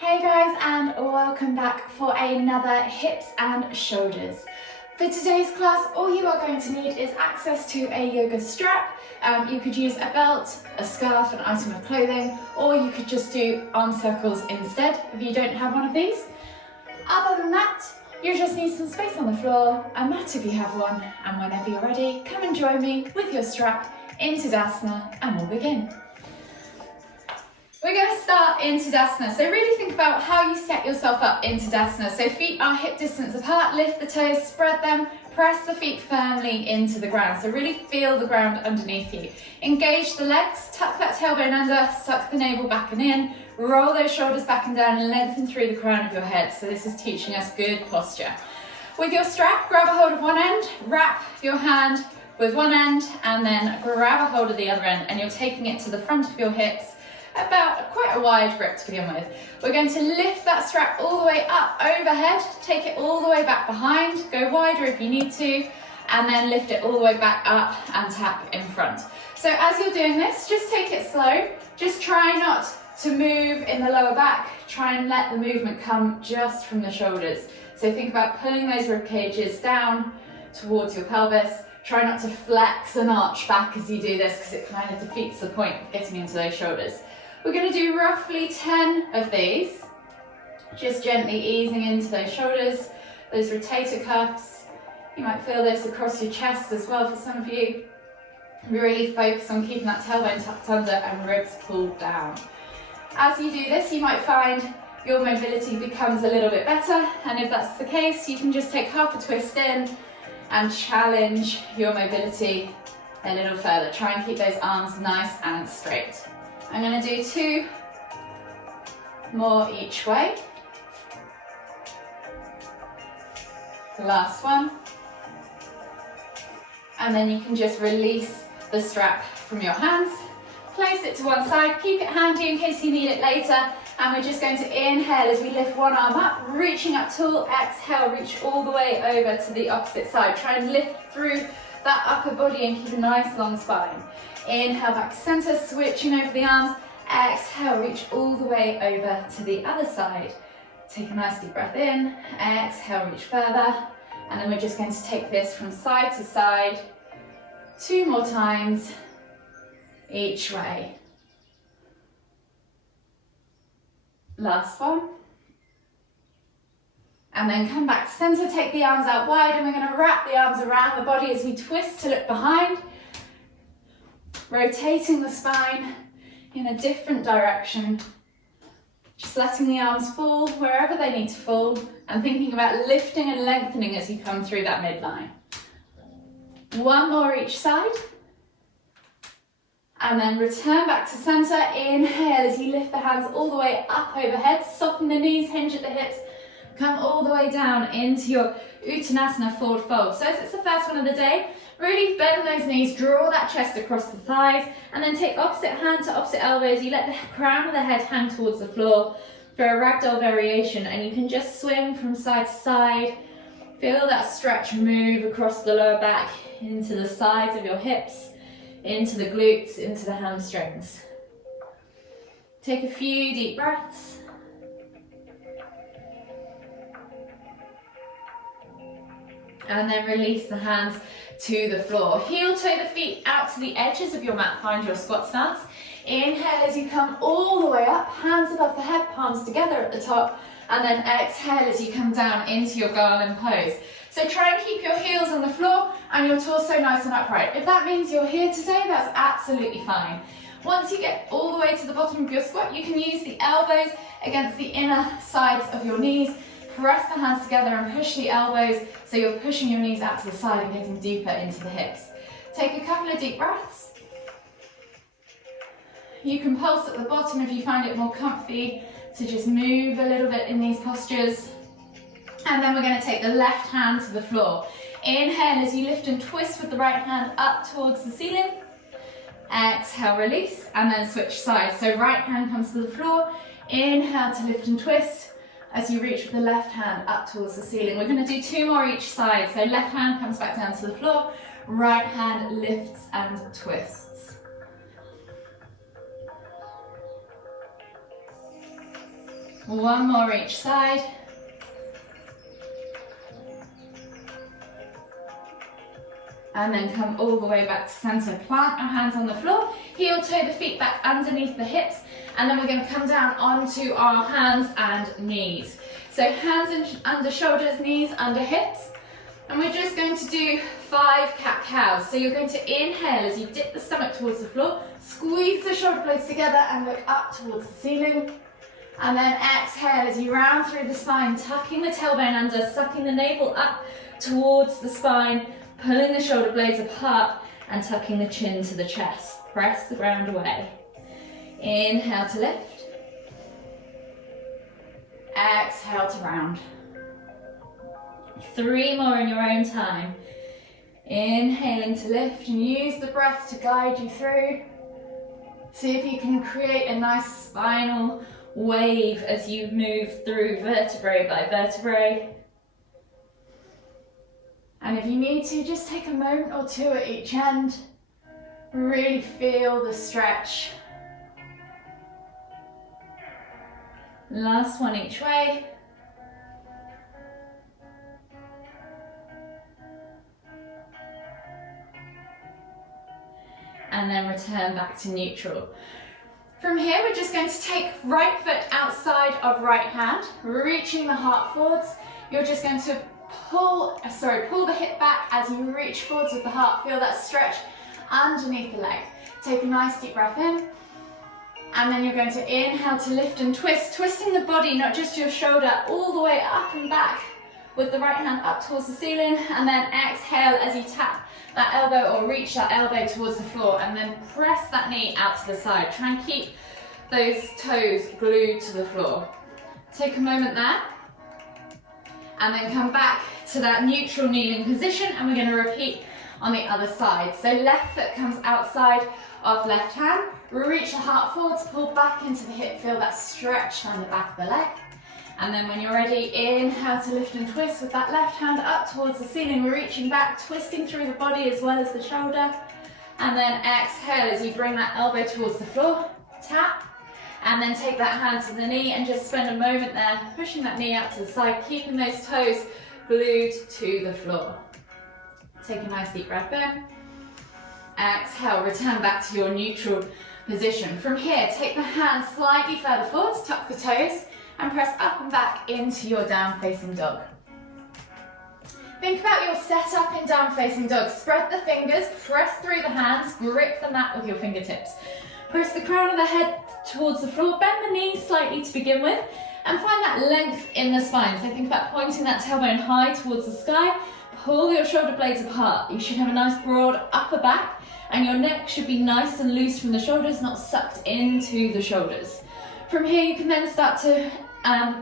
Hey guys, and welcome back for another hips and shoulders. For today's class, all you are going to need is access to a yoga strap. You could use a belt, a scarf, an item of clothing, or you could just do arm circles instead if you don't have one of these. Other than that, you just need some space on the floor, a mat if you have one, and whenever you're ready, come and join me with your strap in Tadasana and we'll begin. We're going to start in Tadasana, so really think about how you set yourself up in Tadasana. So feet are hip distance apart, lift the toes, spread them, press the feet firmly into the ground. So really feel the ground underneath you. Engage the legs, tuck that tailbone under, suck the navel back and in, roll those shoulders back and down and lengthen through the crown of your head. So this is teaching us good posture. With your strap, grab a hold of one end, wrap your hand with one end and then grab a hold of the other end, and you're taking it to the front of your hips, about quite a wide grip to begin with. We're going to lift that strap all the way up overhead, take it all the way back behind, go wider if you need to, and then lift it all the way back up and tap in front. So as you're doing this, just take it slow. Just try not to move in the lower back. Try and let the movement come just from the shoulders. So think about pulling those rib cages down towards your pelvis. Try not to flex and arch back as you do this because it kind of defeats the point of getting into those shoulders. We're going to do roughly 10 of these, just gently easing into those shoulders, those rotator cuffs. You might feel this across your chest as well for some of you. Really focus on keeping that tailbone tucked under and ribs pulled down. As you do this, you might find your mobility becomes a little bit better, and if that's the case, you can just take half a twist in and challenge your mobility a little further. Try and keep those arms nice and straight. I'm going to do 2 more each way. The last one. And then you can just release the strap from your hands. Place it to one side, keep it handy in case you need it later. And we're just going to inhale as we lift one arm up, reaching up tall. Exhale, reach all the way over to the opposite side. Try and lift through that upper body and keep a nice long spine. Inhale back to center, switching over the arms. Exhale, reach all the way over to the other side. Take a nice deep breath in. Exhale, reach further. And then we're just going to take this from side to side 2 more times each way. Last one. And then come back to center, take the arms out wide, and we're going to wrap the arms around the body as we twist to look behind. Rotating the spine in a different direction. Just letting the arms fall wherever they need to fall, and thinking about lifting and lengthening as you come through that midline. 1 more each side. And then return back to center. Inhale as you lift the hands all the way up overhead. Soften the knees, hinge at the hips. Come all the way down into your Uttanasana forward fold. So as it's the first one of the day, really bend those knees, draw that chest across the thighs, and then take opposite hand to opposite elbow as you let the crown of the head hang towards the floor for a ragdoll variation. And you can just swing from side to side. Feel that stretch move across the lower back, into the sides of your hips, into the glutes, into the hamstrings. Take a few deep breaths. And then release the hands to the floor. Heel toe the feet out to the edges of your mat. Find your squat stance. Inhale as you come all the way up, hands above the head, palms together at the top. And then exhale as you come down into your garland pose. So try and keep your heels on the floor and your torso nice and upright. If that means you're here today, that's absolutely fine. Once you get all the way to the bottom of your squat, you can use the elbows against the inner sides of your knees. Press the hands together and push the elbows so you're pushing your knees out to the side and getting deeper into the hips. Take a couple of deep breaths. You can pulse at the bottom if you find it more comfy to just move a little bit in these postures. And then we're going to take the left hand to the floor. Inhale as you lift and twist with the right hand up towards the ceiling. Exhale, release, and then switch sides. So right hand comes to the floor. Inhale to lift and twist as you reach with the left hand up towards the ceiling. We're going to do 2 more each side. So left hand comes back down to the floor, right hand lifts and twists. One more each side. And then come all the way back to center. Plant our hands on the floor, heel toe the feet back underneath the hips, and then we're going to come down onto our hands and knees. So hands under shoulders, knees under hips. And we're just going to do 5 cat-cows. So you're going to inhale as you dip the stomach towards the floor, squeeze the shoulder blades together and look up towards the ceiling. And then exhale as you round through the spine, tucking the tailbone under, sucking the navel up towards the spine, pulling the shoulder blades apart and tucking the chin to the chest. Press the ground away. Inhale to lift. Exhale to round. 3 more in your own time. Inhaling to lift and use the breath to guide you through. See if you can create a nice spinal wave as you move through vertebrae by vertebrae. And if you need to, just take a moment or two at each end. Really feel the stretch. Last one each way. And then return back to neutral. From here, we're just going to take right foot outside of right hand, reaching the heart forwards. You're just going to pull the hip back as you reach forwards with the heart. Feel that stretch underneath the leg. Take a nice deep breath in. And then you're going to inhale to lift and twist, twisting the body, not just your shoulder, all the way up and back with the right hand up towards the ceiling. And then exhale as you tap that elbow or reach that elbow towards the floor, and then press that knee out to the side. Try and keep those toes glued to the floor. Take a moment there. And then come back to that neutral kneeling position, and we're going to repeat on the other side. So left foot comes outside of left hand, reach the heart forwards, pull back into the hip, feel that stretch down the back of the leg. And then when you're ready, inhale to lift and twist with that left hand up towards the ceiling, reaching back, twisting through the body as well as the shoulder. And then exhale as you bring that elbow towards the floor, tap. And then take that hand to the knee and just spend a moment there, pushing that knee out to the side, keeping those toes glued to the floor. Take a nice deep breath in. Exhale, return back to your neutral position. From here, take the hands slightly further forwards, tuck the toes, and press up and back into your down facing dog. Think about your setup in down facing dog. Spread the fingers, press through the hands, grip the mat with your fingertips. Press the crown of the head towards the floor, bend the knees slightly to begin with, and find that length in the spine. So think about pointing that tailbone high towards the sky, pull your shoulder blades apart. You should have a nice broad upper back, and your neck should be nice and loose from the shoulders, not sucked into the shoulders. From here, you can then start to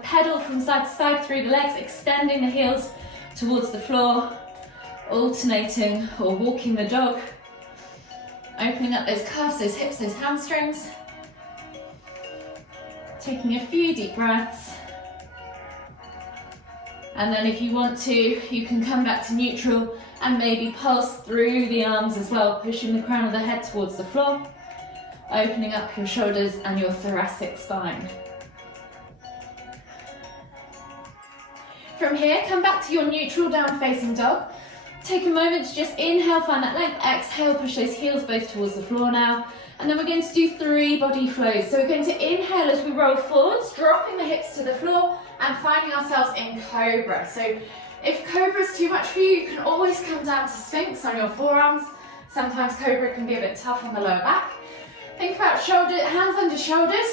pedal from side to side through the legs, extending the heels towards the floor, alternating or walking the dog, opening up those calves, those hips, those hamstrings, taking a few deep breaths. And then if you want to, you can come back to neutral and maybe pulse through the arms as well, pushing the crown of the head towards the floor, opening up your shoulders and your thoracic spine. From here, come back to your neutral down facing dog. Take a moment to just inhale, find that length, exhale, push those heels both towards the floor now. And then we're going to do 3 body flows. So we're going to inhale as we roll forwards, dropping the hips to the floor and finding ourselves in Cobra. So if Cobra is too much for you, you can always come down to Sphinx on your forearms. Sometimes Cobra can be a bit tough on the lower back. Think about hands under shoulders,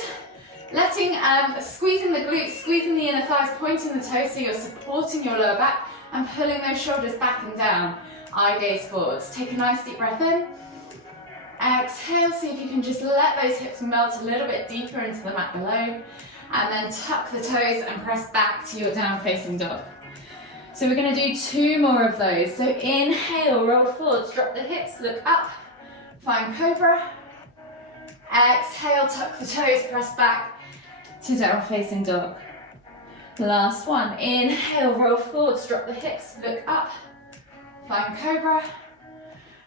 squeezing the glutes, squeezing the inner thighs, pointing the toes so you're supporting your lower back and pulling those shoulders back and down. Eye gaze forwards. Take a nice deep breath in. Exhale, see if you can just let those hips melt a little bit deeper into the mat below. And then tuck the toes and press back to your down facing dog. So we're going to do 2 more of those. So inhale, roll forwards, drop the hips, look up, find Cobra. Exhale, tuck the toes, press back to down facing dog. Last one, inhale, roll forwards, drop the hips, look up, find Cobra.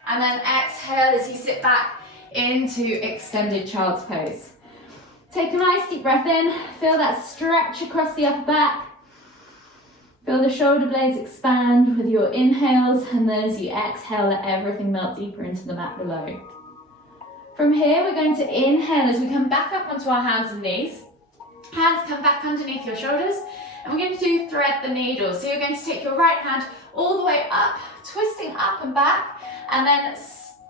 And then exhale as you sit back into extended child's pose. Take a nice deep breath in, feel that stretch across the upper back. Feel the shoulder blades expand with your inhales, and then as you exhale, let everything melt deeper into the mat below. From here, we're going to inhale as we come back up onto our hands and knees. Hands come back underneath your shoulders, and we're going to do thread the needle. So you're going to take your right hand all the way up, twisting up and back, and then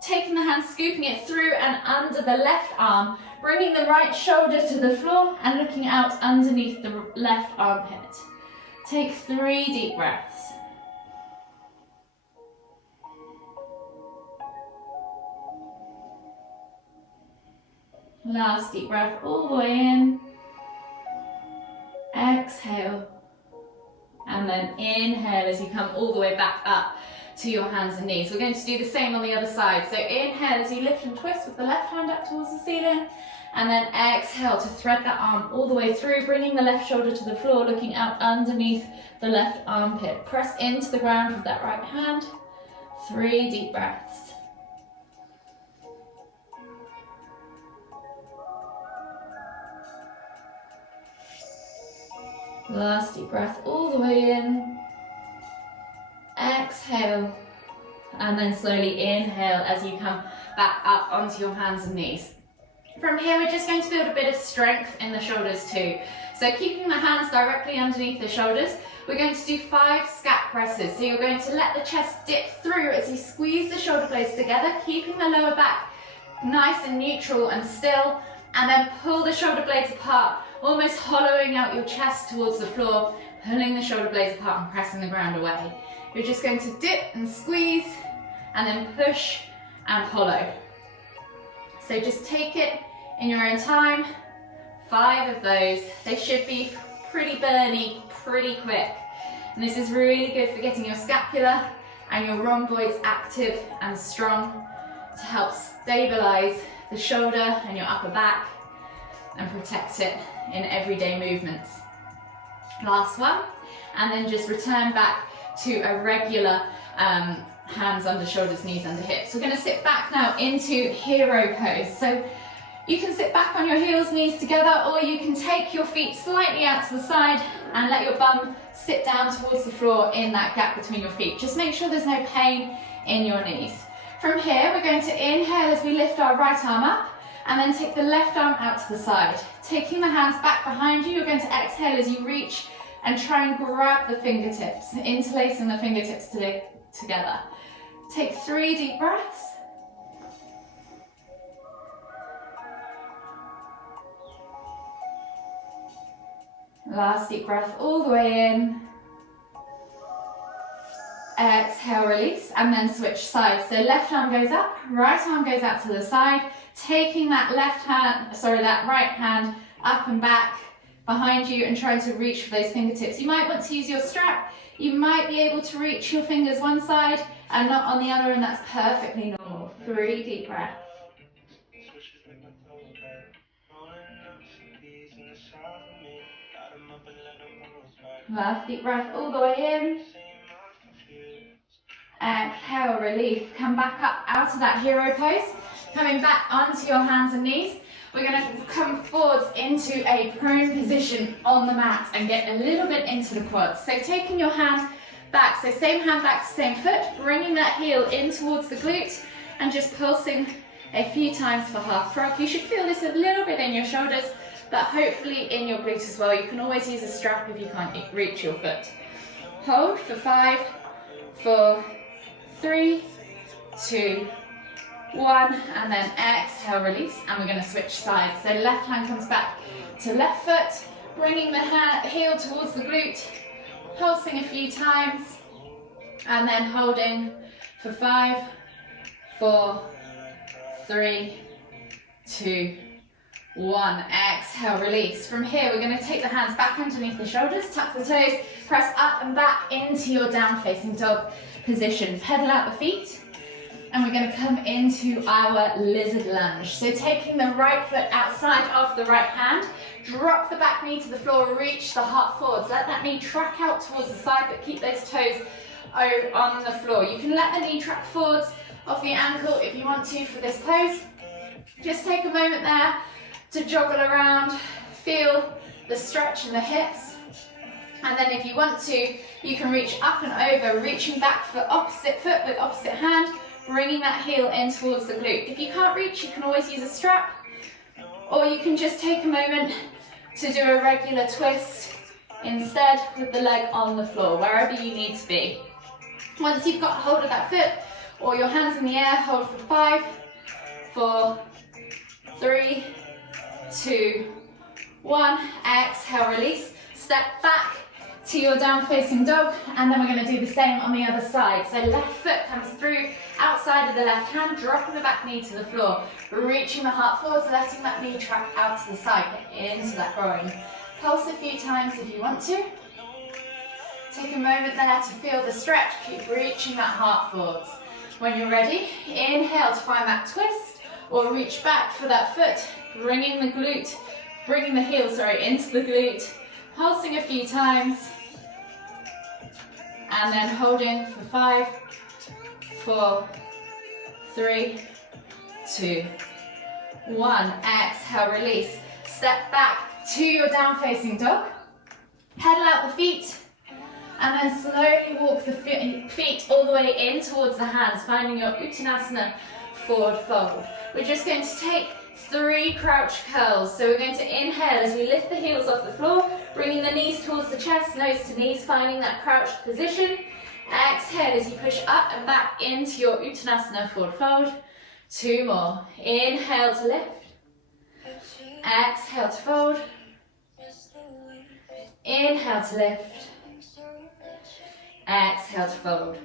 taking the hand, scooping it through and under the left arm, bringing the right shoulder to the floor and looking out underneath the left armpit. Take 3 deep breaths. Last deep breath all the way in. Exhale. And then inhale as you come all the way back up to your hands and knees. We're going to do the same on the other side. So inhale as you lift and twist with the left hand up towards the ceiling. And then exhale to thread that arm all the way through, bringing the left shoulder to the floor, looking out underneath the left armpit. Press into the ground with that right hand. 3 deep breaths. Last deep breath all the way in. Exhale. And then slowly inhale as you come back up onto your hands and knees. From here, we're just going to build a bit of strength in the shoulders too. So keeping the hands directly underneath the shoulders, we're going to do 5 scat presses. So you're going to let the chest dip through as you squeeze the shoulder blades together, keeping the lower back nice and neutral and still, and then pull the shoulder blades apart, almost hollowing out your chest towards the floor, pulling the shoulder blades apart and pressing the ground away. You're just going to dip and squeeze, and then push and hollow. So just take it in your own time. 5 of those. They should be pretty burny, pretty quick. And this is really good for getting your scapula and your rhomboids active and strong to help stabilize the shoulder and your upper back and protect it in everyday movements. Last one, and then just return back to a regular hands under shoulders, knees under hips. We're going to sit back now into hero pose. So you can sit back on your heels, knees together, or you can take your feet slightly out to the side and let your bum sit down towards the floor in that gap between your feet. Just make sure there's no pain in your knees. From here, we're going to inhale as we lift our right arm up, and then take the left arm out to the side. Taking the hands back behind you, you're going to exhale as you reach and try and grab the fingertips, interlacing the fingertips together. Take 3 deep breaths. Last deep breath all the way in. Exhale, release, and then switch sides. So left arm goes up, right arm goes out to the side, taking that right hand up and back behind you and trying to reach for those fingertips. You might want to use your strap. You might be able to reach your fingers one side and not on the other, and that's perfectly normal. 3 deep breaths. Last deep breath all the way in. Exhale, release. Come back up out of that hero pose. Coming back onto your hands and knees. We're going to come forwards into a prone position on the mat and get a little bit into the quads. So taking your hand back, so same hand back to same foot, bringing that heel in towards the glute and just pulsing a few times for half frog. You should feel this a little bit in your shoulders, but hopefully in your glutes as well. You can always use a strap if you can't reach your foot. Hold for 5, 4, 3, 2, 1, and then exhale, release, and we're going to switch sides. So left hand comes back to left foot, bringing the heel towards the glute, pulsing a few times, and then holding for 5, 4, 3, 2, 1. Exhale, release. From here, we're going to take the hands back underneath the shoulders, tuck the toes, press up and back into your down facing dog position. Pedal out the feet, and we're going to come into our lizard lunge. So taking the right foot outside of the right hand, drop the back knee to the floor, reach the heart forwards. Let that knee track out towards the side, but keep those toes on the floor. You can let the knee track forwards off the ankle if you want to for this pose. Just take a moment there to joggle around, feel the stretch in the hips. And then if you want to, you can reach up and over, reaching back for opposite foot with opposite hand, bringing that heel in towards the glute. If you can't reach, you can always use a strap, or you can just take a moment to do a regular twist instead with the leg on the floor, wherever you need to be. Once you've got hold of that foot or your hands in the air, hold for 5, 4, 3, 2, 1. Exhale, release. Step back to your down facing dog, and then we're going to do the same on the other side. So left foot comes through outside of the left hand, dropping the back knee to the floor, reaching the heart forwards, letting that knee track out to the side, get into that groin. Pulse a few times if you want to. Take a moment there to feel the stretch, keep reaching that heart forwards. When you're ready, inhale to find that twist, or reach back for that foot, bringing the heel into the glute, pulsing a few times, and then holding for 5, 4, 3, 2, 1. Exhale, release. Step back to your down facing dog. Pedal out the feet, and then slowly walk the feet all the way in towards the hands, finding your Uttanasana forward fold. We're just going to take 3 crouch curls. So we're going to inhale as we lift the heels off the floor, bringing the knees towards the chest, nose to knees, finding that crouched position. Exhale as you push up and back into your Uttanasana forward fold. 2 more. Inhale to lift. Exhale to fold. Inhale to lift. Exhale to fold.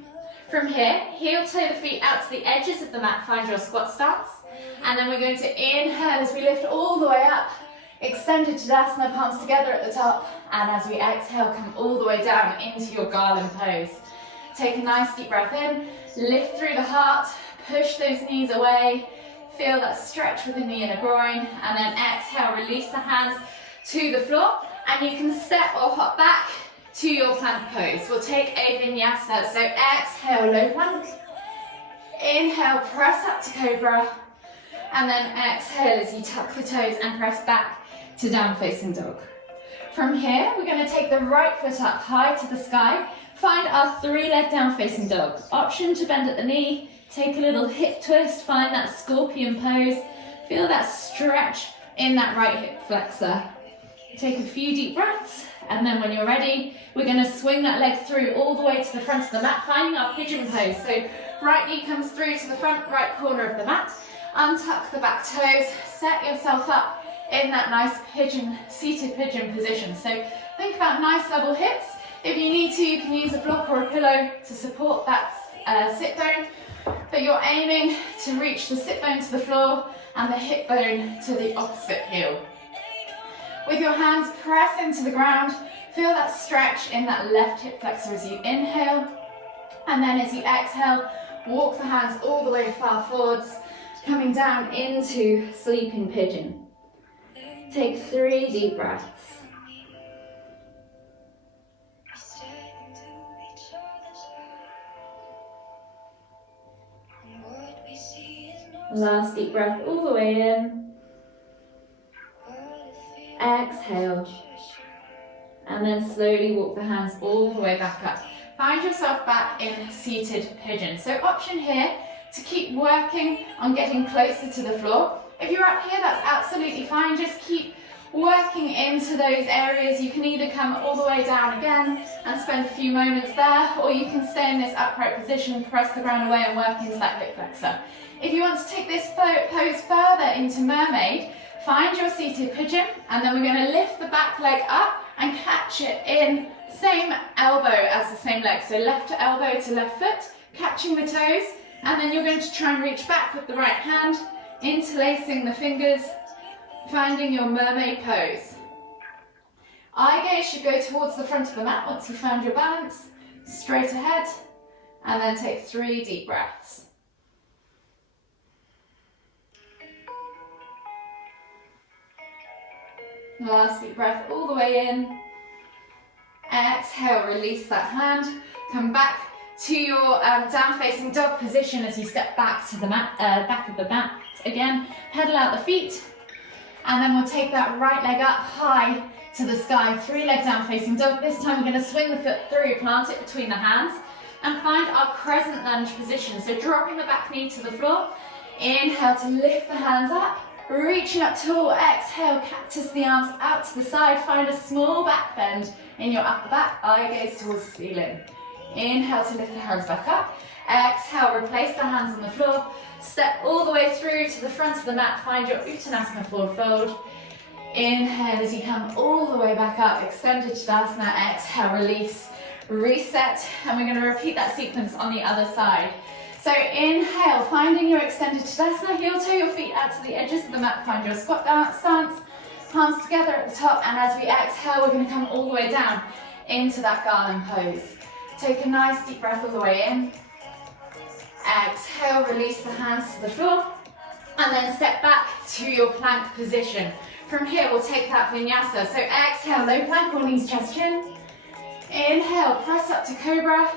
From here, heel toe the feet out to the edges of the mat, find your squat stance. And then we're going to inhale as we lift all the way up, extended Tadasana, palms together at the top. And as we exhale, come all the way down into your garland pose. Take a nice deep breath in, lift through the heart, push those knees away, feel that stretch within the inner groin, and then exhale, release the hands to the floor, and you can step or hop back to your plank pose. We'll take a vinyasa, so exhale, low plank, inhale, press up to cobra, and then exhale as you tuck the toes and press back to down facing dog. From here, we're going to take the right foot up high to the sky, find our 3-leg down facing dog. Option to bend at the knee, take a little hip twist, find that scorpion pose, feel that stretch in that right hip flexor. Take a few deep breaths, and then when you're ready, we're going to swing that leg through all the way to the front of the mat, finding our pigeon pose. So right knee comes through to the front right corner of the mat, untuck the back toes, set yourself up in that nice pigeon, seated pigeon position. So think about nice level hips. If you need to, you can use a block or a pillow to support that sit bone, but you're aiming to reach the sit bone to the floor and the hip bone to the opposite heel. With your hands, press into the ground, feel that stretch in that left hip flexor as you inhale, and then as you exhale, walk the hands all the way far forwards, coming down into sleeping pigeon. Take 3 deep breaths. Last deep breath all the way in. Exhale. And then slowly walk the hands all the way back up. Find yourself back in seated pigeon. So option here to keep working on getting closer to the floor. If you're up here, that's absolutely fine. Just keep working into those areas. You can either come all the way down again and spend a few moments there, or you can stay in this upright position, press the ground away and work into that hip flexor. If you want to take this pose further into mermaid, find your seated pigeon, and then we're going to lift the back leg up and catch it in same elbow as the same leg. So left elbow to left foot, catching the toes, and then you're going to try and reach back with the right hand, interlacing the fingers, finding your mermaid pose. Eye gaze should go towards the front of the mat once you've found your balance, straight ahead, and then take 3 deep breaths. Last deep breath all the way in. Exhale, release that hand. Come back to your down facing dog position as you step back to the mat, back of the mat. Again, pedal out the feet. And then we'll take that right leg up high to the sky, 3-leg down facing dog. This time we're going to swing the foot through, plant it between the hands, and find our crescent lunge position. So dropping the back knee to the floor. Inhale to lift the hands up, reaching up tall. Exhale, cactus the arms out to the side. Find a small back bend in your upper back, eye gaze towards the ceiling. Inhale to lift the hands back up. Exhale, replace the hands on the floor. Step all the way through to the front of the mat. Find your Uttanasana forward fold. Inhale as you come all the way back up, extended Tadasana. Exhale, release, reset, and we're going to repeat that sequence on the other side. So inhale, finding your extended Tadasana, heel toe your feet out to the edges of the mat. Find your squat down stance, palms together at the top, and as we exhale, we're going to come all the way down into that garland pose. Take a nice deep breath all the way in. Exhale, release the hands to the floor, and then step back to your plank position. From here, we'll take that vinyasa. So exhale, low plank or knees, chest, chin. Inhale, press up to cobra.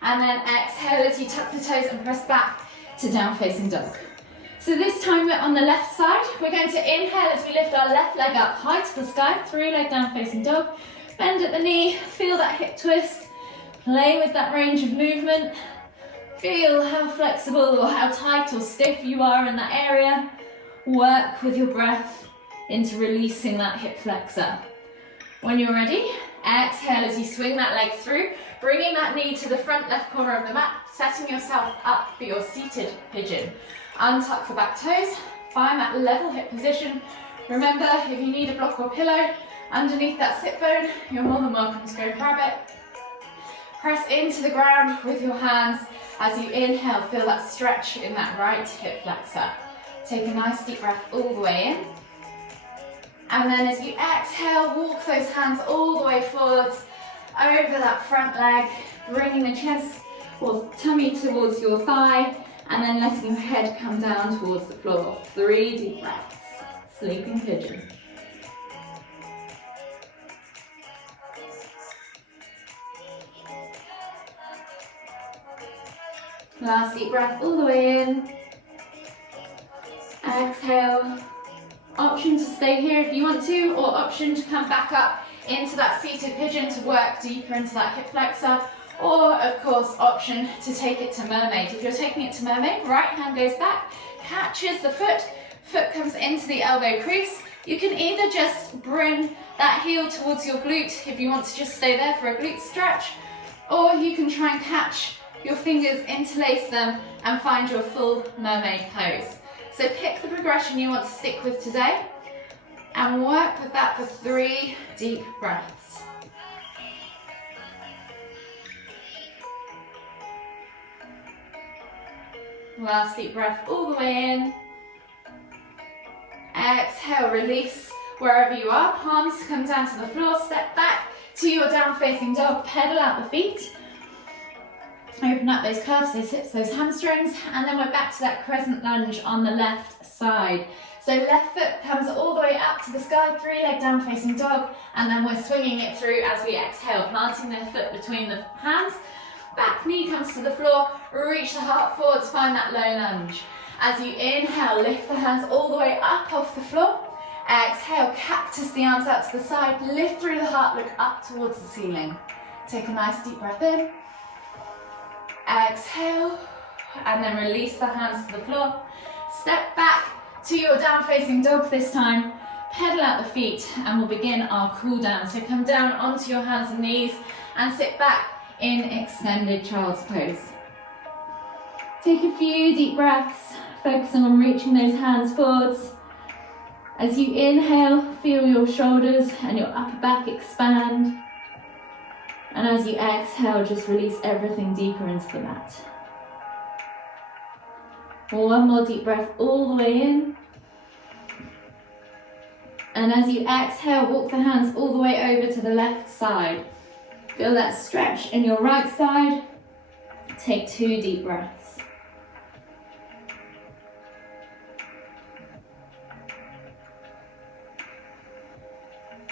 And then exhale as you tuck the toes and press back to down facing dog. So this time we're on the left side. We're going to inhale as we lift our left leg up high to the sky, 3-leg down facing dog. Bend at the knee, feel that hip twist. Play with that range of movement. Feel how flexible or how tight or stiff you are in that area. Work with your breath into releasing that hip flexor. When you're ready, exhale as you swing that leg through, bringing that knee to the front left corner of the mat, setting yourself up for your seated pigeon. Untuck the back toes, find that level hip position. Remember, if you need a block or pillow underneath that sit bone, you're more than welcome to go grab it. Press into the ground with your hands. As you inhale, feel that stretch in that right hip flexor. Take a nice deep breath all the way in. And then as you exhale, walk those hands all the way forwards, over that front leg, bringing the chest or tummy towards your thigh, and then letting your head come down towards the floor. 3 deep breaths. Sleeping pigeon. Last deep breath all the way in. Exhale. Option to stay here if you want to, or option to come back up into that seated pigeon to work deeper into that hip flexor, or of course option to take it to mermaid. If you're taking it to mermaid, right hand goes back, catches the foot, foot comes into the elbow crease. You can either just bring that heel towards your glute if you want to just stay there for a glute stretch, or you can try and catch your fingers, interlace them, and find your full mermaid pose. So pick the progression you want to stick with today and work with that for 3 deep breaths. Last deep breath all the way in. Exhale, release wherever you are. Palms come down to the floor, step back to your down facing dog, pedal out the feet. Open up those calves, those hips, those hamstrings, and then we're back to that crescent lunge on the left side. So left foot comes all the way up to the sky, 3-leg down facing dog, and then we're swinging it through as we exhale, planting the foot between the hands. Back knee comes to the floor, reach the heart forwards, find that low lunge. As you inhale, lift the hands all the way up off the floor. Exhale, cactus the arms out to the side, lift through the heart, look up towards the ceiling. Take a nice deep breath in. Exhale, and then release the hands to the floor. Step back to your down facing dog this time. Pedal out the feet and we'll begin our cool down. So come down onto your hands and knees and sit back in extended child's pose. Take a few deep breaths, focusing on reaching those hands forwards. As you inhale, feel your shoulders and your upper back expand. And as you exhale, just release everything deeper into the mat. One more deep breath all the way in. And as you exhale, walk the hands all the way over to the left side. Feel that stretch in your right side. Take 2 deep breaths.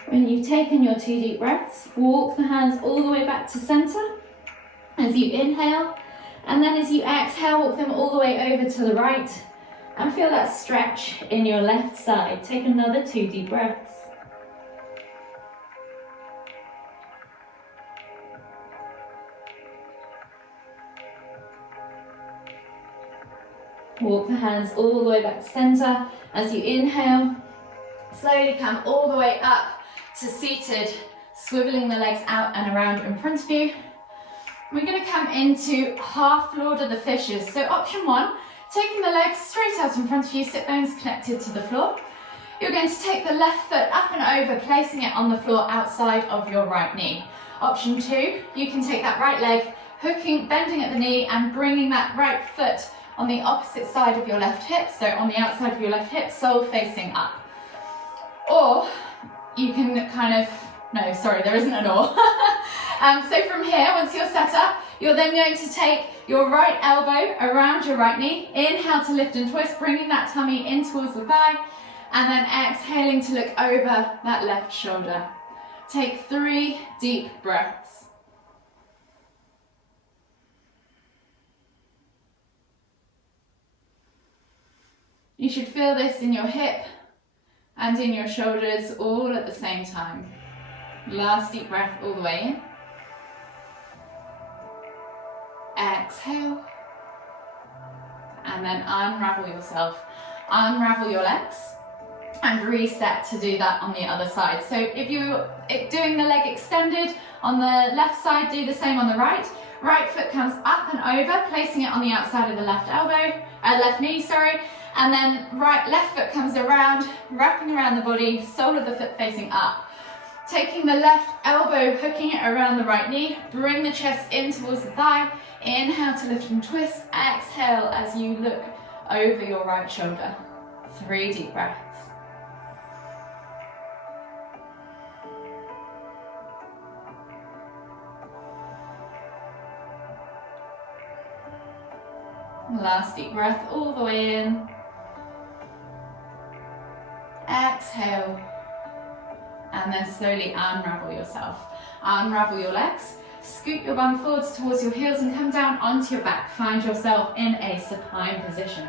When you've taken your 2 deep breaths, walk the hands all the way back to center as you inhale, and then as you exhale, walk them all the way over to the right, And feel that stretch in your left side. Take another 2 deep breaths. Walk the hands all the way back to center. As you inhale, slowly come all the way up to seated, swiveling the legs out and around in front of you. We're going to come into half Lord of the Fishes. So option 1, taking the legs straight out in front of you, sit bones connected to the floor. You're going to take the left foot up and over, placing it on the floor outside of your right knee. Option 2, you can take that right leg, hooking, bending at the knee and bringing that right foot on the opposite side of your left hip, so on the outside of your left hip, sole facing up. Or you can no, sorry, there isn't an or. So from here, once you're set up, you're then going to take your right elbow around your right knee. Inhale to lift and twist, bringing that tummy in towards the thigh, and then exhaling to look over that left shoulder. Take 3 deep breaths. You should feel this in your hip and in your shoulders all at the same time. Last deep breath all the way in. Exhale. And then unravel yourself. Unravel your legs and reset to do that on the other side. So if you're doing the leg extended on the left side, do the same on the right. Right foot comes up and over, placing it on the outside of the left knee, and then left foot comes around, wrapping around the body, sole of the foot facing up. Taking the left elbow, hooking it around the right knee, bring the chest in towards the thigh. Inhale to lift and twist, exhale as you look over your right shoulder. 3 deep breaths. Last deep breath all the way in. Exhale. And then slowly unravel yourself. Unravel your legs. Scoot your bum forwards towards your heels and come down onto your back. Find yourself in a supine position.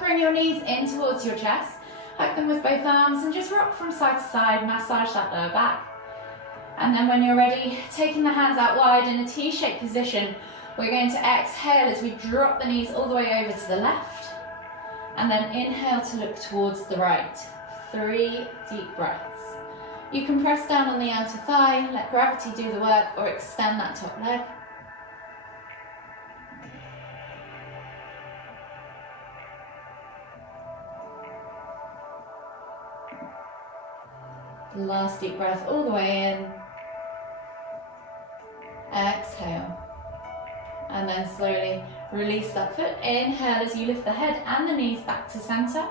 Bring your knees in towards your chest. Hug them with both arms and just rock from side to side. Massage that lower back. And then when you're ready, taking the hands out wide in a T-shaped position, we're going to exhale as we drop the knees all the way over to the left. And then inhale to look towards the right. 3 deep breaths. You can press down on the outer thigh, let gravity do the work, or extend that top leg. Last deep breath all the way in. Exhale. And then slowly release that foot. Inhale as you lift the head and the knees back to center.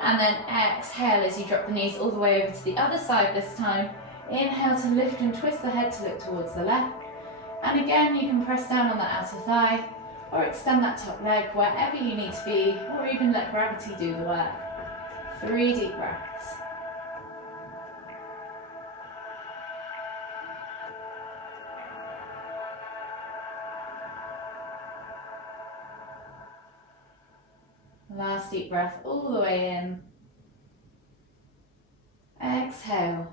And then exhale as you drop the knees all the way over to the other side this time. Inhale to lift and twist the head to look towards the left. And again, you can press down on that outer thigh or extend that top leg wherever you need to be, or even let gravity do the work. 3 deep breaths. Last deep breath all the way in. Exhale.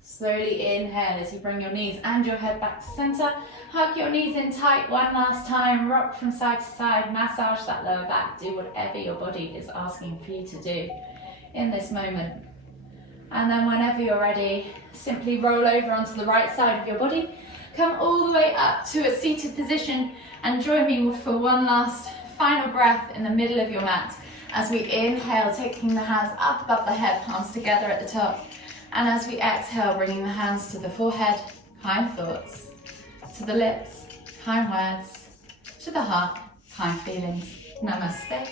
Slowly inhale as you bring your knees and your head back to center. Hug your knees in tight one last time. Rock from side to side. Massage that lower back. Do whatever your body is asking for you to do in this moment. And then whenever you're ready, simply roll over onto the right side of your body. Come all the way up to a seated position and join me for one last final breath in the middle of your mat as we inhale, taking the hands up above the head, palms together at the top. And as we exhale, bringing the hands to the forehead, kind thoughts, to the lips, kind words, to the heart, kind feelings. Namaste.